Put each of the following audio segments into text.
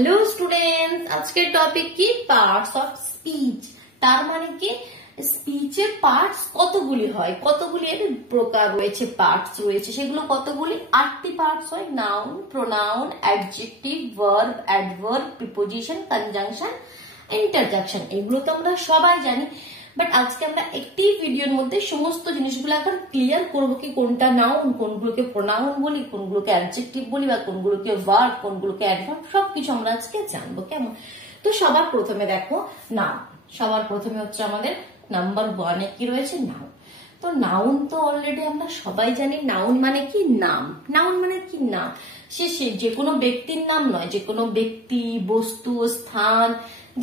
Hello students, আজকের topic কি parts of speech. তার মানে কি স্পিচের পার্টস কতগুলি হয়, কতগুলি প্রকার রয়েছে, পার্টস রয়েছে, সেগুলো কতগুলি 8টি পার্টস হয়। Noun, pronoun, adjective, verb, adverb, preposition, conjunction, interjection. এগুলো তো আমরা সবাই জানি, বাট আজকে আমরা একটি ভিডিওর মধ্যে সমস্ত জিনিসগুলো এখন ক্লিয়ার করবো কি কোনটা নাউন, কোনগুলোকে প্রোনাউন বলি, কোনগুলোকে অ্যাডজেক্টিভ বলি, বা কোনগুলোকে ভার্ব, কোনগুলোকে অ্যাডভার্ব, সবকিছু আমরা আজকে জানবো। কেমন? তো সবার প্রথমে দেখো নাউন। সবার প্রথমে হচ্ছে আমাদের নাম্বার 1-এ কি রয়েছে? নাউন। তো নাউন তো অলরেডি আমরা সবাই জানি। নাউন মানে কি? নাম। নাউন মানে কি? নাম। সে যে কোনো ব্যক্তির নাম নয়, যে কোনো ব্যক্তি, বস্তু, স্থান,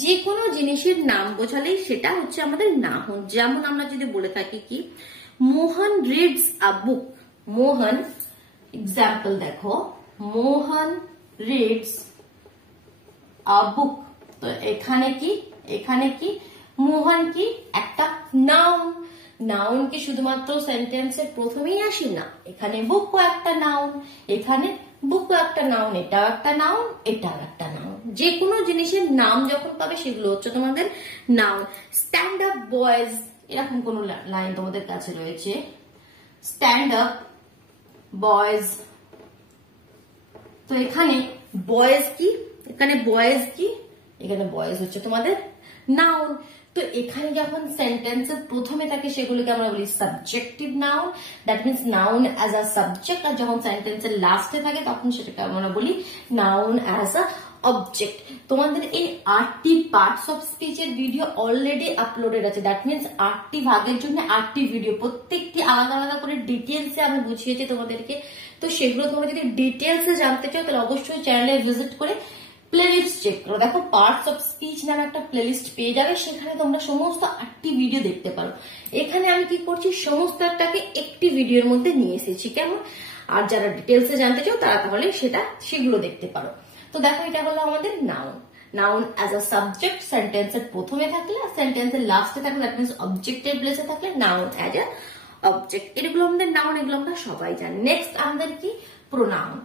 যে কোনো জিনিসের নাম বোঝালেই সেটা হচ্ছে আমাদের নাউন। যেমন আমরা যদি বলে থাকি কি মোহন রিডস আ বুক। মোহন, এক্সাম্পল দেখো, মোহন রিডস আ বুক। তো এখানে কি, এখানে কি মোহন কি একটা নাউন। নাউন কি শুধুমাত্র সেন্টেন্সের প্রথমেই আসে না, এখানে বুকও একটা নাউন, এখানে বুকও একটা নাউন, এটাও একটা নাউন, এটাও একটা নাউন। যে কোনো জিনিসের নাম যখন পাবে সেগুলো হচ্ছে তোমাদের নাউন। স্ট্যান্ড আপ বয়েজ, এরকম কোন লাইন তোমাদের কাছে রয়েছে, স্ট্যান্ড আপ বয়েজ। তো এখানে বয়েজ কি, এখানে বয়েজ কি, এখানে বয়েজ হচ্ছে তোমাদের নাউন। তো এখানে যখন সেন্টেন্সের প্রথমে থাকে সেগুলোকে আমরা বলি subjective noun, that means noun as a subject. আর যখন সেন্টেন্সের লাস্টে থাকে তখন সেটাকে আমরা বলি নাউন অ্যাজ আ অবজেক্ট। তোমাদের এই 8টি পার্টস অফ স্পিচের ভিডিও অলরেডি আপলোডেড আছে, দ্যাট মিনস 8টি ভাগের জন্য 8টি ভিডিও, প্রত্যেকটি আলাদা আলাদা করে ডিটেলসে আমি বুঝিয়েছি তোমাদেরকে। তো সেগুলো তোমরা যদি ডিটেলসে জানতে চাও তাহলে অবশ্যই চ্যানেলে ভিজিট করে প্লেলিস্ট চেক করো। দেখো পার্টস অফ স্পিচ নামে একটা প্লেলিস্ট পেয়ে যাবে, সেখানে তোমরা সমস্ত 8টি ভিডিও দেখতে পারো। এখানে আমি কি করছি, সমস্তটাকে একটি ভিডিওর মধ্যে নিয়ে এসেছি। কেমন? আর যারা ডিটেলসে জানতে চাও তারা তাহলে সেগুলো দেখতে পারো। তো দেখো এটা হলো আমাদের noun. Noun as a subject, সেন্টেন্সের প্রথমে থাকলে, সেন্টেন্সের লাস্টে থাকলে, দ্যাট মিনস অবজেক্টের প্লেসে থাকলে নাউন অ্যাজ আ অবজেক্ট। এগুলো আমাদের নাউন, এগুলো আমরা সবাই জানি। নেক্সট আমাদের কি প্রোনাউন।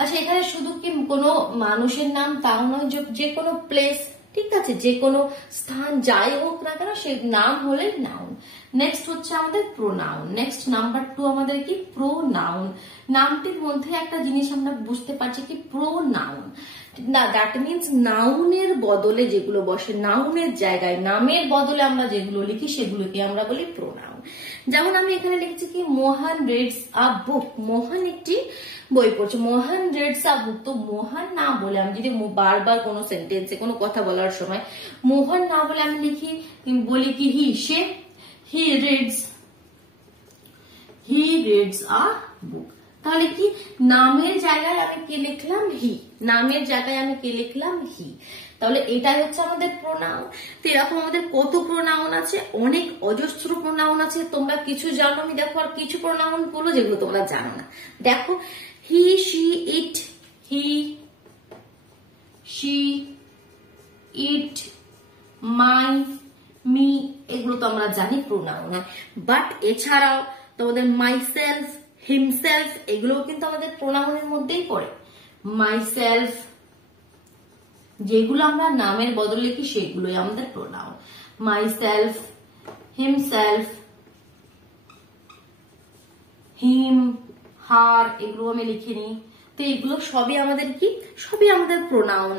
আচ্ছা, এখানে শুধু কি কোনো মানুষের নাম তাও নয়, যে কোনো প্লেস, ঠিক আছে, যে কোনো স্থান যাই হোক না কেন সেই নাম হলে নাউন। নেক্সট হচ্ছে আমাদের প্রোনাউন। নেক্সট নাম্বার 2 আমাদের কি প্রোনাউন। নামটির মধ্যে একটা জিনিস আমরা বুঝতে পারছি কি প্রোনাউন না, দ্যাট মিনস নাউনের বদলে যেগুলো বসে, নাউনের জায়গায় নামের বদলে আমরা যেগুলো লিখি সেগুলোকে আমরা বলি প্রোনাউন। যেমন আমি এখানে লিখছি কি মোহন রিডস আ বুক। মোহন একটি বই পড়ছে, মোহন রিডস আ বুক। তো মোহন না বলে আমি যদি বারবার কোনো সেন্টেন্সে কোনো কথা বলার সময় মোহন না বলে আমি বলি কি হি, সে, হি রিডস আ বুক। তাহলে কি নামের জায়গায় আমি কি লিখলাম? হি। নামের জায়গায় আমি কি লিখলাম? হি। তাহলে এটাই হচ্ছে আমাদের প্রোনাউন। তো এরকম আমাদের কত প্রোনাউন আছে, অনেক অজস্র প্রোনাউন আছে। তোমরা কিছু জানো, আমি দেখো আর কিছু প্রোনাউন বলো যেগুলো তোমরা জানো না। দেখো he, she, it, he, she, it, my, me, এগুলো তো আমরা জানি প্রোনাউন। বাট এছাড়াও তোমাদের মাইসেলফ, হিমসেলফ, এগুলোও কিন্তু আমাদের প্রোনাউনের মধ্যেই পড়ে। মাইসেলফ, যেগুলো আমরা নামের বদলে লিখি সেগুলোই আমাদের প্রোনাউন। মাইসেলফ, হিমসেলফ, হিম, হার, এগুলো আমি লিখে নিই। তো এগুলো সবই আমাদের কি, সবই আমাদের প্রোনাউন।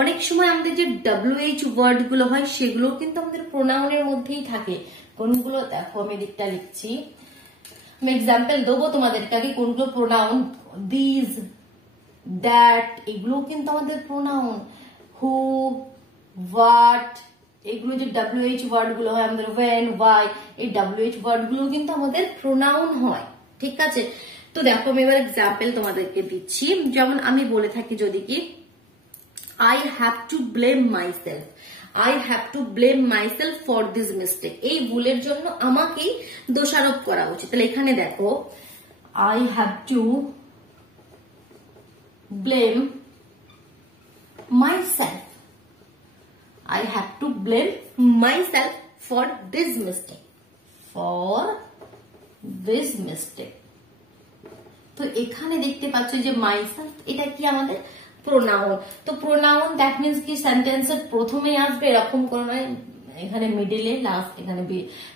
অনেক সময় আমাদের যে WH ওয়ার্ড গুলো হয় সেগুলো কিন্তু আমাদের প্রোনাউনের মধ্যেই থাকে। কোনগুলো দেখো আমি দিকটা লিখছি, আমি এক্সাম্পল দেবো তোমাদেরকে আগে কোনগুলো প্রোনাউন। দিস, দ্যাট, এগুলো কিন্তু আমাদের প্রোনাউন। হু, হোয়াট, এগুলো যে WH ওয়ার্ড গুলো হয় আমাদের, ওয়েন, ওয়াই, এই WH ওয়ার্ড গুলো কিন্তু আমাদের প্রোনাউন হয়। ঠিক আছে? তো দেখো আমি এবার এক্সাম্পল তোমাদেরকে দিচ্ছি। যেমন আমি বলে থাকি যদি কি I have to blame myself, I have to blame myself for this mistake. এই ভুলের জন্য আমাকেই দোষারোপ করা উচিত। তাহলে এখানে দেখো I have to blame myself, I have to blame myself for this mistake, for this mistake. তো এখানে দেখতে পাচ্ছ যে মাইসেলফ, এটা কি আমাদের প্রোনাউন। তো প্রোনাউন দ্যাট মিনস কি সেন্টেন্সের প্রথমেই আসবে এরকম কোনো নয়, এখানে মিডিলে, লাস্ট, এখানে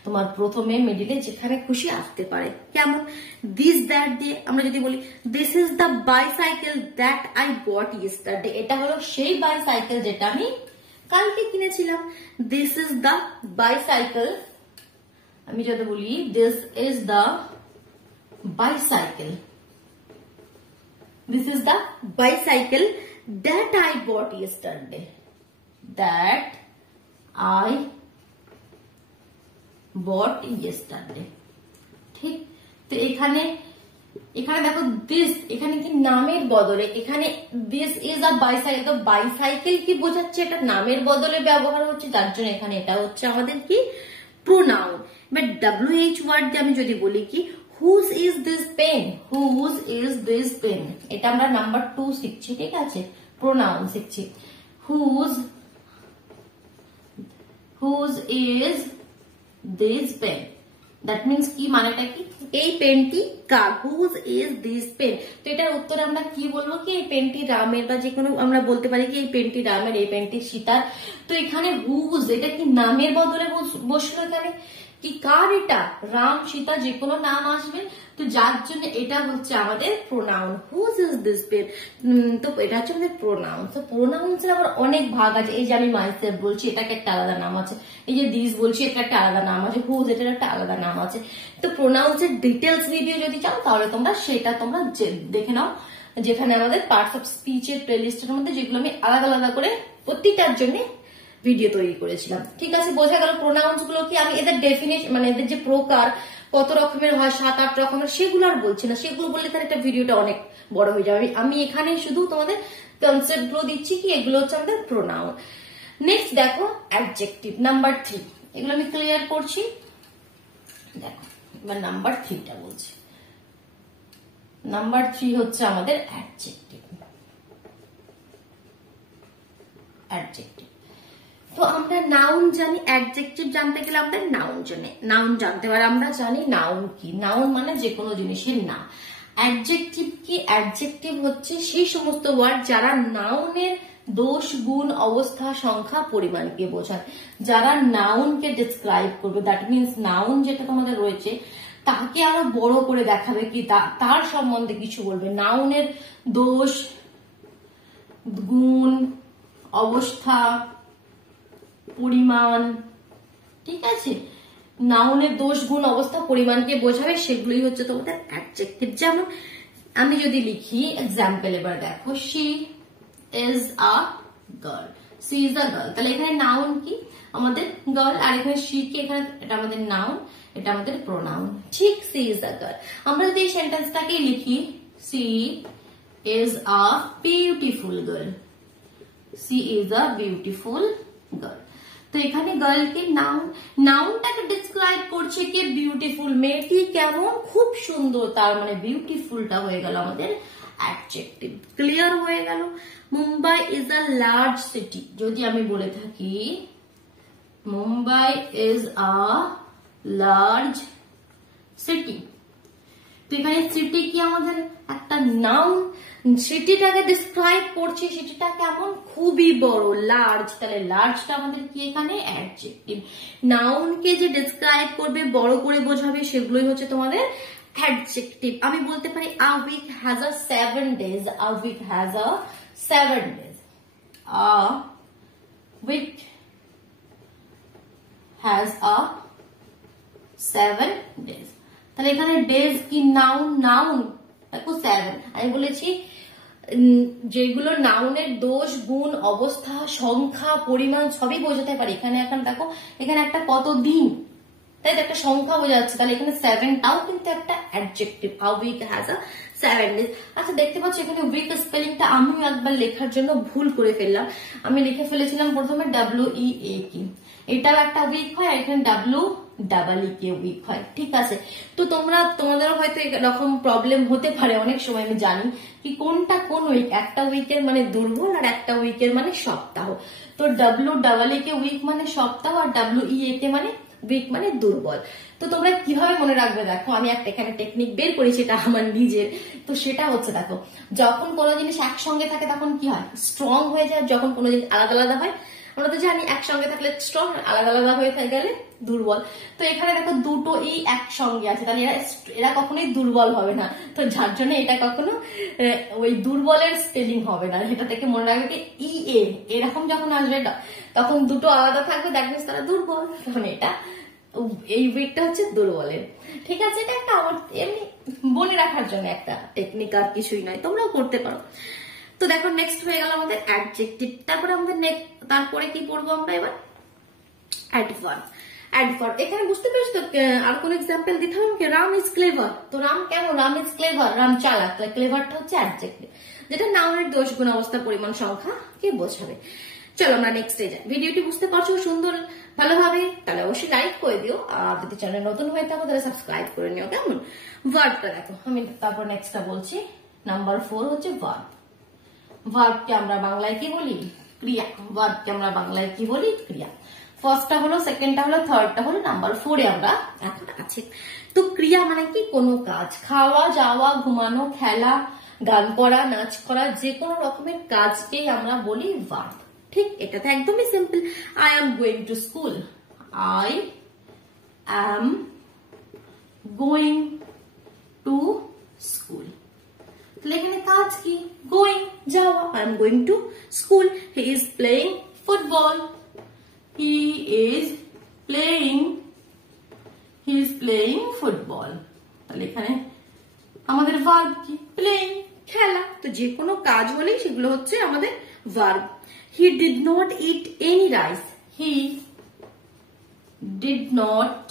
তোমার প্রথমে মিডিলে যেখানে খুশি আসতে পারে। কেমন? দিস দ্যাট দিয়ে আমরা যদি বলি this is the bicycle that I bought yesterday, এটা হলো সেই বাইসাইকেল যেটা আমি কালকে কিনেছিলাম। দিস ইজ দ্য বাইসাইকেল, আমি যদি বলি this is the bicycle, this is the bicycle that I bought yesterday, that I bought yesterday। ঠিক, তো এখানে দেখো দিস, এখানে কি নামের বদলে, এখানে দিস ইজ আ বাইসাইকেল, তো বাইসাইকেল কি বোঝাচ্ছে? এটা নামের বদলে ব্যবহার হচ্ছে, তার জন্য এখানে এটা হচ্ছে আমাদের কি প্রোনাউন। বাট WH ওয়ার্ড দিয়ে আমি যদি বলি কি whose is this pen, whose is this pen, এটা আমরা নাম্বার 2 শিখছি, ঠিক আছে, প্রোনাউন শিখছি। whose is this pen, that means কি, মানেটা কি, এই পেনটি কার, whose is this pen। তো এটার উত্তরে আমরা কি বলবো কি এই পেনটি রামের, বা যে কোনো আমরা বলতে পারি কি এই পেনটি রামের, এই পেনটি সীতার। তো এখানে whose, এটা কি নামের বদলে বসলো, এখানে কি কার, এটা রাম সীতা যে কোনো নাম আসবে, তো যার জন্য এটা হচ্ছে আমাদের pronoun. Whose is this pen, তো এটা হচ্ছে আমাদের প্রোনাউন। তো প্রোনাউন্সের আবার অনেক ভাগ আছে, এই যে আমি মাইসেলফ বলছি এটাকে একটা আলাদা নাম আছে, এই যে দিস বলছি এটা একটা আলাদা নাম আছে, হুজ এটার একটা আলাদা নাম আছে। তো প্রোনাউন্সের ডিটেলস ভিডিও যদি চাও তাহলে তোমরা সেটা তোমরা দেখে নাও, যেখানে আমাদের পার্টস অফ স্পিচের প্লেলিস্টের মধ্যে যেগুলো আমি আলাদা আলাদা করে প্রতিটার জন্য ভিডিও তৈরি করেছিলাম। ঠিক আছে, বোঝা গেল প্রোনাউন্স গুলো কি। আমি এদের ডেফিনেশন মানে এদের যে প্রকার কত রকমের হয়, 7-8 রকমের, সেগুলো আর বলছি না, সেগুলো বললে তার একটা ভিডিওটা অনেক বড় হয়ে যাবে। আমি এখানে শুধু তোমাদের কনসেপ্ট গুলো দিচ্ছি কি এগুলো হচ্ছে আমাদের প্রোনাউন। নেক্সট দেখো অ্যাডজেক্টিভ নাম্বার 3, এগুলো আমি ক্লিয়ার করছি। দেখো এবার নাম্বার 3টা বলছি। নাম্বার 3 হচ্ছে আমাদের অ্যাডজেক্টিভ। অ্যাডজেক্টিভ, তো আমরা নাউন জানি, অ্যাডজেক্টিভ জানতে গেলে আমাদের নাউন জানতে পারি। আমরা জানি নাউন কি, নাউন মানে যে কোনো জিনিসের নাম। অ্যাডজেক্টিভ কি, অ্যাডজেক্টিভ হচ্ছে সেই সমস্ত ওয়ার্ড যারা নাউনের দোষ, গুণ, অবস্থা, সংখ্যা, পরিমাণকে বোঝায়, যারা নাউনকে ডিসক্রাইব করবে। দ্যাট মিনস নাউন যেটা তোমাদের রয়েছে তাকে আরো বড় করে দেখাবে, কি তার সম্বন্ধে কিছু বলবে। নাউনের দোষ, গুণ, অবস্থা, পরিমাণ, ঠিক আছে, নাউনের দোষ, গুণ, অবস্থা, পরিমাণকে বোঝাবে, সেগুলোই হচ্ছে তোমাদের অ্যাডজেক্টিভ। যেমন আমি যদি লিখি এক্সাম্পল, এবার দেখো she is a girl, she is a girl, তাহলে এখানে নাউন কি আমাদের গার্ল, আর এখানে শি কি, এখানে এটা আমাদের নাউন, এটা আমাদের প্রোনাউন। ঠিক, শি ইজ আ গার্ল। আমরা যদি এই সেন্টেন্সটাকে লিখি she is a beautiful girl, she is a beautiful girl. তো এখানে গার্লকে নাউনটাকে ডিসক্রাইব করছে কি বিউটিফুল, মেয়েটি কেমন, খুব সুন্দর, তার মানে বিউটিফুলটা হয়ে গেল আমাদের অ্যাডজেক্টিভ। ক্লিয়ার হয়ে গেল। Mumbai is a large city, যদি আমি বলে থাকি Mumbai is a large city, তো এখানে সিটি কি আমাদের একটা নাউন, সিটিটাকে ডিসক্রাইব করছে, সিটিটা কেমন, খুবই বড়, লার্জ, তাহলে লার্জটা আমাদের কি এখানে অ্যাডজেক্টিভ। নাউনকে যে ডিসক্রাইব করবে, বড় করে বোঝাবে, সেগুলোই হচ্ছে তোমাদের অ্যাডজেক্টিভ। আমি বলতে পারি a week has a 7 days, a week has a 7 days, a week has a 7 days, তাহলে এখানে ডেজ কি নাউন দেখো 7। আমি বলেছি যেগুলো নাউনের দোষ, গুণ, অবস্থা, সংখ্যা, পরিমাণ সবই বোঝাতে পারি। এখানে এখন দেখো এখানে একটা কত দিন, তাই একটা সংখ্যা বোঝা যাচ্ছে, তাহলে এখানে 7টাও কিন্তু একটা adjective. A week has a 7 days। আচ্ছা দেখতে পাচ্ছি এখানে উইক স্পেলিংটা আমিও একবার লেখার জন্য ভুল করে ফেললাম। আমি লিখে ফেলেছিলাম প্রথমে WEAK, এটাও একটা উইক হয়, আর এখানে WEEK উইক হয়। ঠিক আছে, তো তোমাদের হয়তো এরকম প্রবলেম হতে পারে অনেক সময়, আমি জানি কি কোনটা কোন উইক, একটা উইকের মানে দুর্বল আর একটা উইকের মানে সপ্তাহ। তো WEEK উইক মানে সপ্তাহ, আর WEAK মানে উইক মানে দুর্বল। তো তোমরা কিভাবে মনে রাখবে, দেখো আমি একটা এখানে টেকনিক বের করেছি, এটা আমার নিজের। তো সেটা হচ্ছে, দেখো যখন কোনো জিনিস একসঙ্গে থাকে তখন কি হয়, স্ট্রং হয়ে যায়। যখন কোনো জিনিস আলাদা আলাদা হয়, আমরা তো জানি একসঙ্গে থাকলে স্ট্রং, আলাদা আলাদা হয়ে গেলে দুর্বল। তো এখানে দেখো দুটো ই একসঙ্গে আছে, তাহলে এরা কখনোই দুর্বল হবে না। তো যার জন্য এটা কখনো ওই দুর্বলের স্পেলিং হবে না। এটা থেকে মনে রাখবে ই এ এরকম যখন আসবে তখন দুটো আলাদা থাকবে, দ্যাট মিনস তারা দুর্বল। তখন এটা এই উইকটা হচ্ছে দুর্বলের। ঠিক আছে, এটা একটা আমার এমনি মনে রাখার জন্য একটা টেকনিক, আর কিছুই নয়, তোমরাও করতে পারো। তো দেখো নেক্সট হয়ে গেল আমাদের অ্যাডজেক্টিভ। তারপরে আমাদের তারপরে কি পড়বো আমরা এবার, অ্যাডভার্ব। অ্যাডভার্ব এখানে বুঝতে পেরেছো তো, আর কোন এক্সাম্পল দিতে হবে কি, রাম ইজ ক্লেভার। তো রাম কেন, রাম ইজ ক্লেভার, রাম চালাক। তো ক্লেভারটা হচ্ছে অ্যাডজেক্টিভ, যেটা নাউনের দোষ, গুণ, অবস্থা, পরিমাণ, সংখ্যা কে বোঝাবে। চলো আমরা নেক্সটে যাই। ভিডিওটি বুঝতে পারছো সুন্দর ভালোভাবে, তাহলে অবশ্যই লাইক করে দিও, আর যদি চ্যানেল নতুন হয়ে থাকো তাহলে সাবস্ক্রাইব করে নিও, কেমন। ভার্বটা দেখো, আমি তারপর নেক্সটটা বলছি। নাম্বার 4 হচ্ছে ভার্ব। ভার্বকে আমরা বাংলায় কি বলি, ক্রিয়া। ভার্বকে আমরা বাংলায় কি বলি, ক্রিয়া। ফার্স্টটা হলো, সেকেন্ডটা হলো, থার্ডটা হলো, নাম্বার 4 আমরা এখন আছে। তো ক্রিয়া মানে কি, কোনো কাজ, খাওয়া, যাওয়া, ঘুমানো, খেলা, গান করা, নাচ করা, যে কোনো রকমের কাজকেই আমরা বলি ভার্ব। ঠিক, এটা তো একদমই simple. I am going to school, I am going to school. তাহলে এখানে কাজ কি, গোয়িং, যাওয়া। I am going to school. He is playing football, he is playing football. তাহলে এখানে আমাদের ভার্ব কি, প্লেইং, খেলা। তো যে কোনো কাজ হলেই সেগুলো হচ্ছে আমাদের verb. He did not eat any rice, he did not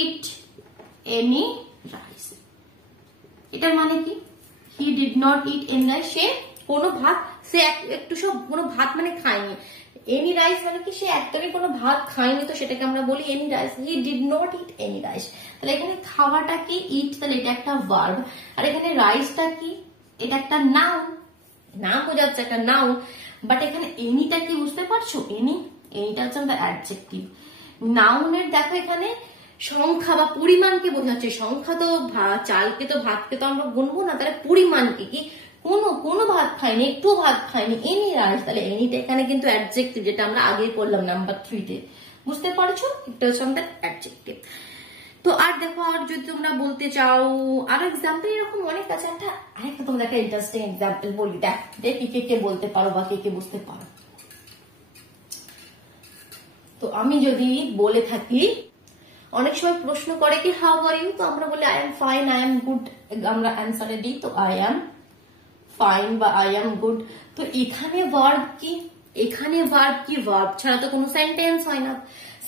eat any rice. এটার মানে কি, he did not eat any rice, সে কোনো ভাত, সে একটু সব কোনো ভাত মানে খায়নি। এনি রাইস মানে কি, সে একদমই কোনো ভাত খায়নি, তো সেটাকে আমরা বলি any rice. He did not eat any rice. তাহলে এখানে খাওয়াটা কি, ইট, তাহলে এটা একটা ভার্ব। আর এখানে রাইসটা কি, এটা একটা নাউন, নাম বোঝাচ্ছে একটা নাউন। বাট এখানে এনিটা কি বুঝতে পারছো, এনিটা হচ্ছে আমাদের অ্যাডজেক্টিভ। নাউনের দেখো এখানে সংখ্যা বা পরিমাণকে বোঝাচ্ছে। সংখ্যা তো চালকে তো ভাতকে তো আমরা গুনবো না, তাহলে পরিমাণকে কি, কোনো ভাত খায়নি, একটু ভাত খায়নি, এনি রাইস। তাহলে এনিটা এখানে কিন্তু অ্যাডজেক্টিভ, যেটা আমরা আগে পড়লাম নাম্বার 3-তে। বুঝতে পারছো, এটা হচ্ছে আমাদের অ্যাডজেক্টিভ। তো আর দেখো, আর যদি তোমরা বলতে চাও আর এক্সাম্পল এরকম অনেক আছে। আরেকটা তোমাদের একটা ইন্টারেস্টিং এক্সাম্পল বলি, দেখি কে বলতে পারো বা কে বুঝতে পারো। তো আমি যদি বলে থাকি, অনেক সময় প্রশ্ন করে কি হাউ আর ইউ, তো আমরা বলি I am fine, I am good, আমরা অ্যান্সারে দিই তো আই এম ফাইন বা আই এম গুড। তো এখানে ভার্ব কি, ভার্ব ছাড়া তো কোনো সেন্টেন্স হয় না।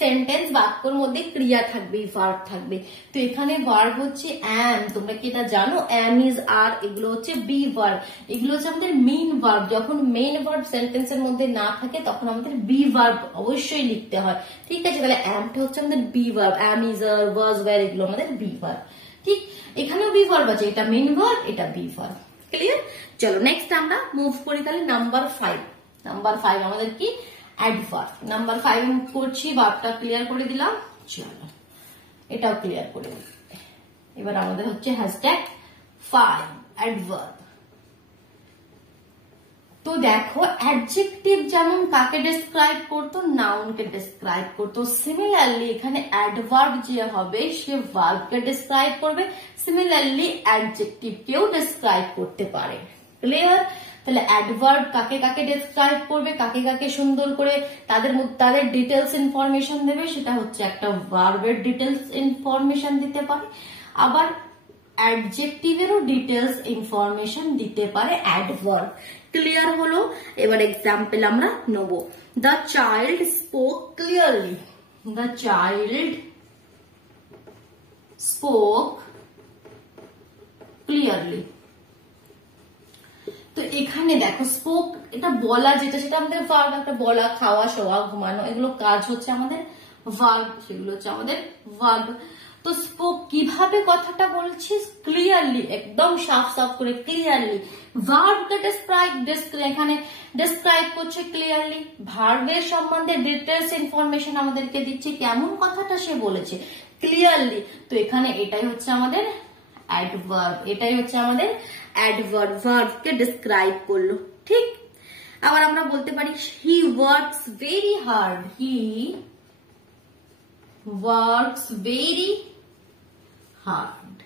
সেন্টেন্স, বাক্যর মধ্যে ক্রিয়া থাকবে, ভার্ব থাকবে। তো এখানে ভার্ব হচ্ছে অ্যাম। তোমরা কি এটা জানো, অ্যাম, ইজ, আর, এগুলো হচ্ছে বি ভার্ব। এগুলো হচ্ছে আমাদের মেইন ভার্ব। যখন মেইন ভার্ব সেন্টেন্সের মধ্যে না থাকে তখন আমাদের বি ভার্ব অবশ্যই লিখতে হয়। ঠিক আছে, তাহলে অ্যামটা হচ্ছে আমাদের be verb. Am, is, are, was, were, এগুলো আমাদের বি ভার্ব। ঠিক, এখানেও বি ভার্ব আছে, এটা মেইন ভার্ব, এটা বি ভার্ব। ক্লিয়ার। চলো নেক্সট আমরা মুভ করি তাহলে নাম্বার 5। নাম্বার 5 আমাদের কি, অ্যাডভার্ব। নাম্বার 5 করছি, ভার্বটা ক্লিয়ার করে দিলাম। চলো এটাও ক্লিয়ার করে দিই। এবার আমাদের হচ্ছে #5 অ্যাডভার্ব। তো দেখো, অ্যাডজেক্টিভ যেমন কাকে ডেসক্রাইব করতো, নাউনকে ডেসক্রাইব করতো, সিমিলারলি এখানে অ্যাডভার্ব যে হবে সে ভার্বকে ডেসক্রাইব করবে। সিমিলারলি অ্যাডজেক্টিভ কেও ডেসক্রাইব করতে পারে। ক্লিয়ার। তাহলে অ্যাডভার্ব কাকে ডেসক্রাইব করবে, কাকে সুন্দর করে তাদের ডিটেলস ইনফরমেশন দেবে, সেটা হচ্ছে একটা ভার্বের ডিটেলস ইনফরমেশন দিতে পারে। আবার অ্যাডজেক্টিভেরও ডিটেলস ইনফরমেশন দিতে পারে অ্যাডভার্ব। ক্লিয়ার হলো। এবার এক্সাম্পল আমরা নেব। The child spoke clearly, the child spoke clearly. তো এখানে দেখো স্পোক, এটা বলা, যেটা সেটা আমাদের ভার্ব। একটা বলা, খাওয়া, শোয়া, ঘুমানো, এগুলো কাজ হচ্ছে আমাদের ভার্ব, সেগুলো হচ্ছে আমাদের ভার্ব। তো স্পোক কিভাবে কথাটা বলছি, ক্লিয়ারলি, একদম সাফ সাফ করে ক্লিয়ারলি। ভার্বকে এখানে ডেসক্রাইব করছে ক্লিয়ারলি, ভার্বের সম্বন্ধে ডিটেলস ইনফরমেশন আমাদেরকে দিচ্ছে, কেমন কথাটা সে বলেছে ক্লিয়ারলি। তো এখানে এটাই হচ্ছে আমাদের অ্যাডভার্ব, এটাই হচ্ছে আমাদের অ্যাডভার্ব, ভার্বকে ডেসক্রাইব করলো। ঠিক, আবার আমরা বলতে পারি he works very hard, he works very hard.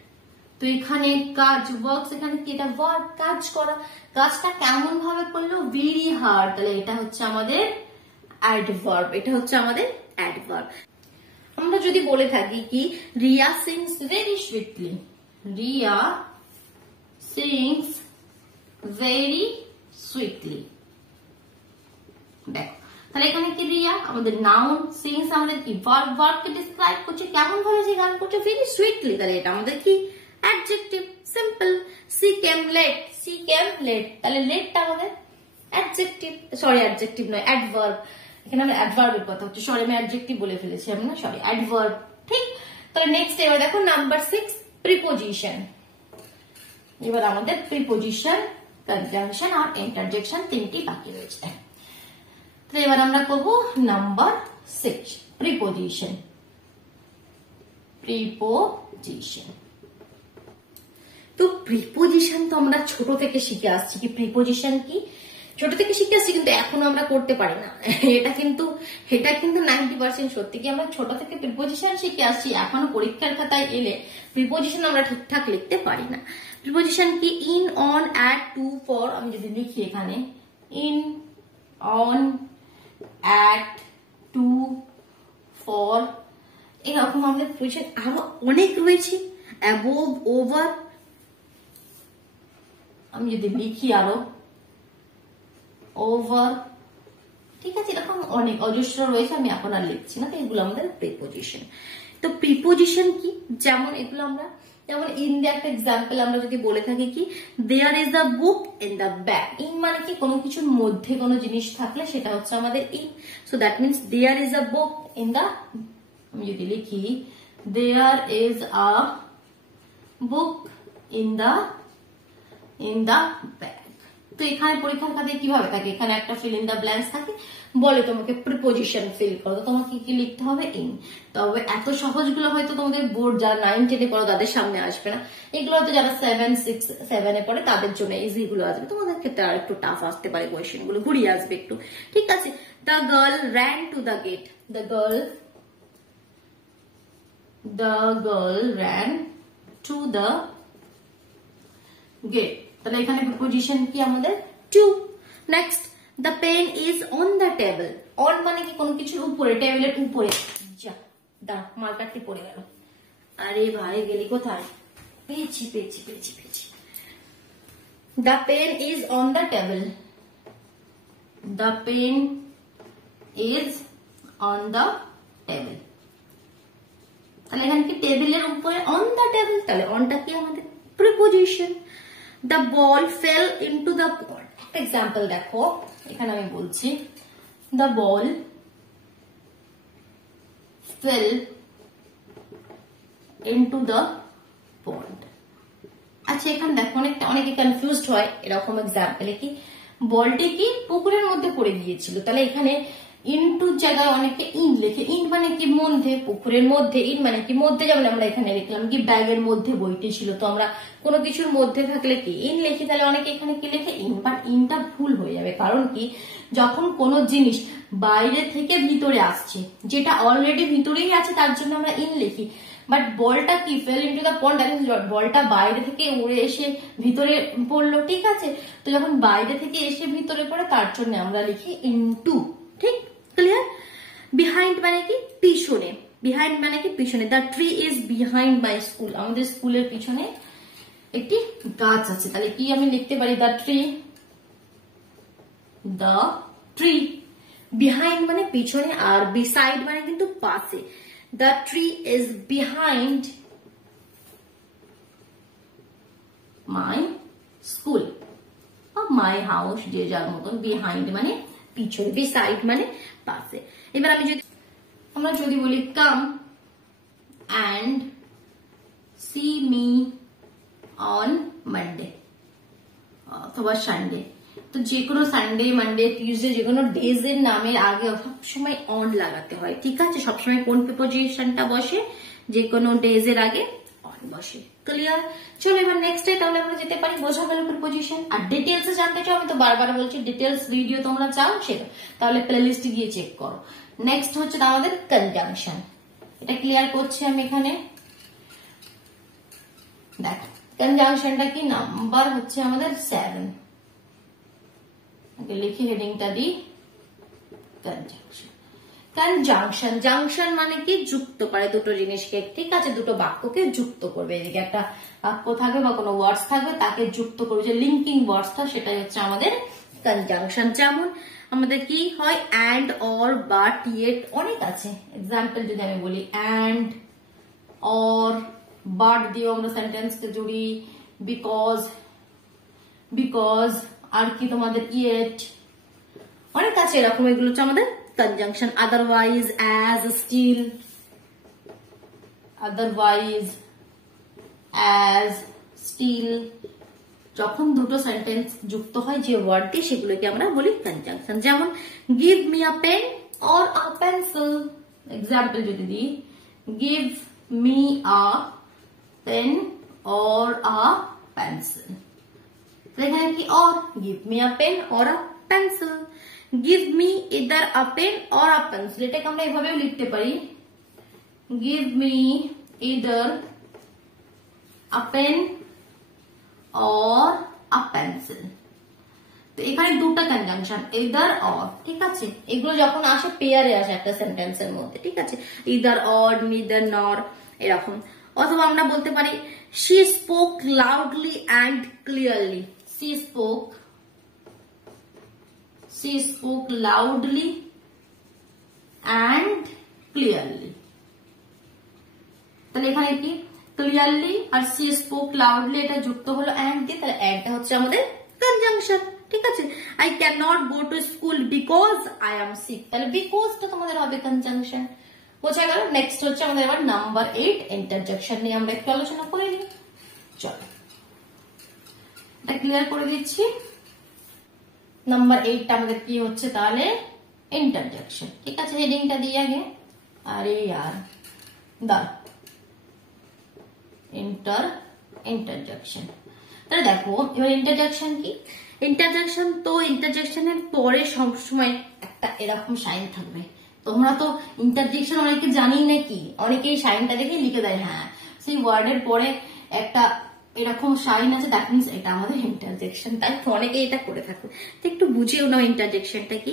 তো এখানে কাজ, ওয়ার্কস এখানে কি, এটা ওয়ার্ক, কাজ করা, কাজটা কেমন ভাবে করলো, ভেরি হার্ড, তাহলে এটা হচ্ছে আমাদের অ্যাডভার্ব, এটা হচ্ছে আমাদের অ্যাডভার্ব। আমরা যদি বলে থাকি কি Riya sings very sweetly, Riya sings very sweetly, দেখো তাহলে এখানে কি রিয়া আমাদের নাউন, সিংস আমাদের কি ভার্ব, ভার্বকে ডেসক্রাইব করছে কেমন ভাবে যে গান করছে, ভেরি সুইটলি, তাহলে এটা আমাদের কি adjective, simple. She came late, she came late, তাহলে লেটটা আমাদের অ্যাডজেক্টিভ, সরি অ্যাডজেক্টিভ নয় অ্যাডভার্ব, এখানে আমরা অ্যাডভার্বের কথা হচ্ছে, সরি আমি অ্যাডজেক্টিভ বলে ফেলেছি, আমি না, সরি অ্যাডভার্ব। ঠিক, তাহলে নেক্সট এবার দেখো নাম্বার 6 প্রিপোজিশন। এবার আমাদের প্রিপোজিশন, কনজাংশন আর ইন্টারজেকশন তিনটি বাকি রয়েছে। তো এবার আমরা করব নাম্বার 6 প্রিপোজিশন। প্রিপোজিশন, তো প্রিপোজিশন তো আমরা ছোট থেকে শিখে আসছি কি প্রিপোজিশন কি, ছোট থেকে শিখে আসছি, কিন্তু এখনো আমরা করতে পারি না। এটা কিন্তু 90% সত্যি কি আমরা ছোট থেকে প্রিপোজিশন শিখে আসছি, এখনো পরীক্ষার খাতায় এলে প্রিপোজিশন আমরা ঠিকঠাক লিখতে পারি না। প্রিপোজিশন কি in, on, at, to, for, আমি যদি লিখি এখানে in, on, at, to, for, এরকম আমাদের প্রিপোজিশন আরো অনেক রয়েছে, অ্যাবোভ, ওভার, আমি যদি লিখি আরো ওভার, ঠিক আছে, এরকম অনেক অজস্র রয়েছে, আমি এখন আর লিখছি না। তো এগুলো আমাদের প্রিপোজিশন। তো প্রিপোজিশন কি, যেমন এগুলো আমরা, যেমন ইন দিয়ে একটা এক্সাম্পল আমরা যদি বলে থাকি কি there is a book in the bag, in মানে কি কোনো কিছুর মধ্যে কোনো জিনিস থাকলে সেটা হচ্ছে আমাদের in, so that means there is a book in the, আমি যদি লিখি there is a book in the bag. তো এখানে পরীক্ষার খাতায় কিভাবে থাকে, এখানে একটা ফিল ইন দ্য ব্ল্যাঙ্কস থাকে, বলে তোমাকে প্রিপোজিশন ফিল করো, তো তোমাকে কি লিখতে হবে ইন। তবে এত সহজগুলো হয়তো তোমাদের বোর্ড যারা 9, 10-এ পড়ো তাদের সামনে আসবে না, এগুলো হয়তো যারা 7, 6, 7-এ পড়ে তাদের জন্য ইজি গুলো আসবে, তোমাদের ক্ষেত্রে আর একটু টাফ আসতে পারে, কোয়েশ্চেন গুলো ঘুরিয়ে আসবে একটু। ঠিক আছে, the girl ran to the gate, the girl ran to the gate, তাহলে এখানে প্রিপোজিশন কি আমাদের to. Next the pen is on the table, on মানে কি কোনো কিছুর উপরে, টেবিলের উপরে, যা দা মার্কারটি পড়ে গেল, আরে ভাই গেলি কোথায়, পেয়েছি। The pen is on the table, the pen is on the table, তাহলে এখানে কি টেবিলের উপরে, অন দ্য টেবিল, তাহলে অনটা কি আমাদের preposition. The ball fell into the pond, একটা এক্সাম্পল দেখো এখানে আমি বলছি the ball fell into the pond। আচ্ছা এখানে দেখো অনেকে কনফিউজড হয় এরকম এক্সাম্পলে কি বলটি কি পুকুরের মধ্যে পড়ে গিয়েছিল, তাহলে এখানে ইনটু জায়গায় অনেকে ইন লেখে, ইন মানে কি মধ্যে, পুকুরের মধ্যে, ইন মানে কি মধ্যে, যেমন আমরা এখানে লিখলাম কি ব্যাগের মধ্যে বইটি ছিল, তো আমরা কোনো কিছুর মধ্যে থাকলে কি ইন লিখি, তাহলে অনেকে এখানে কি লেখে ইন, বাট ইনটা ভুল হয়ে যাবে, কারণ কি যখন কোনো জিনিস বাইরে থেকে ভিতরে আসছে, যেটা অলরেডি ভিতরেই আছে তার জন্য আমরা ইন লিখি, বাট বলটা কি ফেল ইনটু দ্য পন্ড, বলটা বাইরে থেকে উড়ে এসে ভিতরে পড়লো, ঠিক আছে, তো যখন বাইরে থেকে এসে ভিতরে পড়ে তার জন্য আমরা লিখি ইনটু। ঠিক, ক্লিয়ার। বিহাইন্ড মানে কি পিছনে, বিহাইন্ড মানে কি পিছনে, the tree is behind my school, আমাদের স্কুলের পিছনে একটি গাছ আছে, তাহলে কি আমি লিখতে পারি দ্য ট্রি, বিহাইন্ড মানে পিছনে, আর বিসাইড মানে কিন্তু পাশে, the tree is behind my school, my house, যে যার মতন, বিহাইন্ড মানে পিছনে, বিসাইড মানে পাশে। এবার আমরা যদি বলি come and see me on Monday অথবা সানডে। তো যে কোনো সানডে, মানডে, টিউসডে, যে কোনো ডেজ এর নামের আগে সবসময় অন লাগাতে হয়, ঠিক আছে? সবসময় কোন প্রিপোজিশনটা বসে? যে কোনো ডেজ এর আগে অন বসে। ক্লিয়ার? চলো এবার নেক্সট তাহলে আমরা যেতে পারি। বোঝা গেল প্রিপোজিশন। আর ডিটেলস জানতে চাও, আমি তো বারবার বলছি ডিটেলস ভিডিও তোমরা চাও সেটা তাহলে প্লেলিস্টে গিয়ে চেক করো। নেক্সট হচ্ছে আমাদের কনজাংশন। এটা ক্লিয়ার করছি আমি এখানে। দেখো কনজাংশনটা কি, নাম্বার হচ্ছে আমাদের 7। লিখে হেডিংটা দিই কনজাংশন। কনজাংশন, জাংশন মানে কি? যুক্ত করে দুটো জিনিসকে, ঠিক আছে? দুটো বাক্যকে যুক্ত করবে। এদিকে একটা বাক্য থাকবে বা কোনো ওয়ার্ডস থাকবে, তাকে যুক্ত করবে, যে লিঙ্কিং ওয়ার্ডসটা, সেটাই হচ্ছে আমাদের কনজাংশন। যেমন আমাদের কি হয়? অ্যান্ড, অর, বাট, ইয়েট, অনেক আছে। এক্সাম্পল যদি আমি বলি, অ্যান্ড, অর, বাট দিয়েও আমরা সেন্টেন্সকে জুড়ি, বিকজ, বিকজ, আর কি তোমাদের ইয়েট, অনেক আছে এরকম। এগুলো হচ্ছে আমাদের conjunction. Otherwise, as, still, otherwise, as, still, যখন দুটো সেন্টেন্স যুক্ত হয় যে ওয়ার্ড দিয়ে, সেগুলোকে আমরা বলি কনজাংশন। যেমন give me a pen or a pencil. Example যদি দিই, give me a pen or a pencil. এখানে কি? Or, give me a pen or a pencil. Give me either a pen or a pencil, এটাকে আমরা এভাবেও লিখতে পারি, give me either a pen or a pencil. তো এখানে দুটো কনজাংশন, ইদার অর, ঠিক আছে? এগুলো যখন আসে পেয়ারে আসে একটা সেন্টেন্সের মধ্যে, ঠিক আছে? ইদার অর, নিদার নর, এরকম। অথবা আমরা বলতে পারি she spoke loudly and clearly. She spoke loudly and clearly. তাহলে এখানে কি? ক্লিয়ারলি আর she spoke loudly, এটা যুক্ত হলো and দিয়ে, তাহলে andটা হচ্ছে আমাদের কনজাংশন, ঠিক আছে? I cannot go to school because I am sick, তাহলে because টা তোমাদের হবে কনজাংশন। বোঝা গেল? নেক্সট হচ্ছে আমাদের এবার নাম্বার 8, ইন্টারজেকশন নিয়ে আমরা একটু আলোচনা করে নিই। চলো এটা ক্লিয়ার করে দিচ্ছি। নাম্বার 8টা আমাদের কি হচ্ছে তাহলে? ইন্টারজেকশন, ঠিক আছে? হেডিংটা দিয়ে আগে, আরে यार ইন্টারজেকশন। তাহলে দেখো এবার ইন্টারজেকশন কি? ইন্টারজেকশন তো ইন্টারজেকশনের পরে সবসময় একটা এরকম সাইন থাকবে। তোমরা তো ইন্টারজেকশন অনেকে জানি নাকি, অনেকেই সাইনটা দেখে লিখে দেয়, হ্যাঁ সেই ওয়ার্ডের পরে একটা এরকম সাইন আছে, দ্যাট মিনস এটা আমাদের ইন্টারজেকশন। তাই তো অনেকে এটা করে থাকে। তো একটু বুঝিয়েও নাও ইন্টারজেকশনটা কি।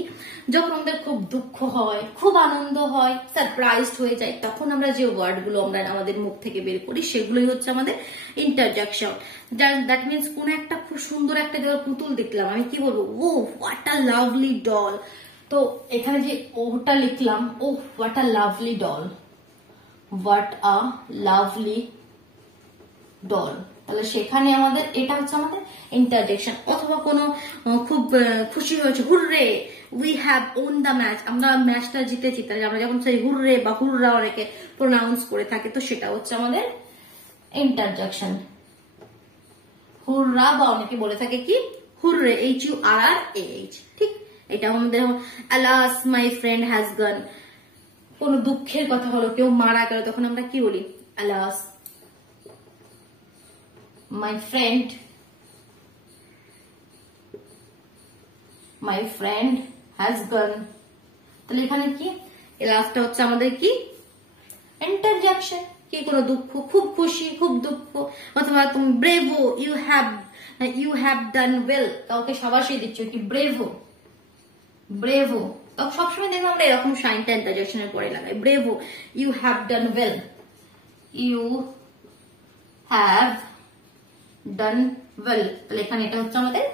যখন আমাদের খুব দুঃখ হয়, খুব আনন্দ হয়, সারপ্রাইজড হয়ে যায়, তখন আমরা যে ওয়ার্ডগুলো আমরা আমাদের মুখ থেকে বের করি, সেগুলোই হচ্ছে আমাদের ইন্টারজেকশন। দ্যাট মিনস কোন একটা খুব সুন্দর একটা পুতুল দেখলাম, আমি কি বলবো? Oh what a lovely doll. তো এখানে যে ওটা লিখলাম, oh what a lovely doll, what a lovely doll, তাহলে সেখানে আমাদের এটা হচ্ছে আমাদের ইন্টারজেকশন। অথবা কোনো খুব খুশি হয়েছে, hurray we have won the match, আমরা ম্যাচটা জিতেছি, তাহলে আমরা যখন সেই হুররে বা হুররা অনেকে প্রোনাউন্স করে থাকে, তো সেটা হচ্ছে আমাদের ইন্টারজেকশন। হুররা বা অনেকে বলে থাকে কি? হুররে, HURRAH, ঠিক? এটা আমাদের আলাস মাই ফ্রেন্ড হ্যাজ গন, কোনো দুঃখের কথা হলো, কেউ মারা গেল, তখন আমরা কি বলি? আলাস my friend has gone। তাহলে এখানে কি? লাস্টটা হচ্ছে আমাদের কি? ইন্টারজেকশন। কি কোনো দুঃখ, খুব খুশি, খুব দুঃখ, অথবা তুমি bravo, you have done well, কাউকে সাবাসী দিচ্ছ কি? Bravo, bravo. তখন সবসময় দেখবো আমরা এরকম সাইনটা ইন্টারজেকশনের পরে লাগাই, bravo, you have done well, you have done well. তাহলে এখানে এটা হচ্ছে আমাদের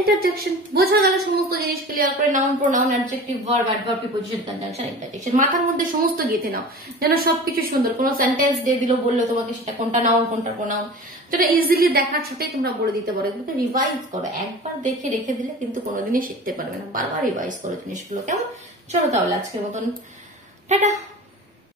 ইন্টারজেকশন। বোঝা গেল সমস্ত জিনিস ক্লিয়ার করে? Noun, pronoun, adjective, verb, adverb, preposition, conjunction, interjection মাথার মধ্যে সমস্ত গেঁথে নাও, যেন সবকিছু সুন্দর। কোনো সেন্টেন্স দিয়ে দিল, বললো তোমাকে সেটা কোনটা নাউন কোনটা প্রোনাউন, যেটা ইজিলি দেখার সাথেই তোমরা বলে দিতে পারো। এগুলোকে রিভাইজ করো, একবার দেখে রেখে দিলে কিন্তু কোনোদিনই শিখতে পারবে না, বারবার রিভাইজ করো জিনিসগুলো, কেমন? চলো তাহলে আজকের মতন টাটা।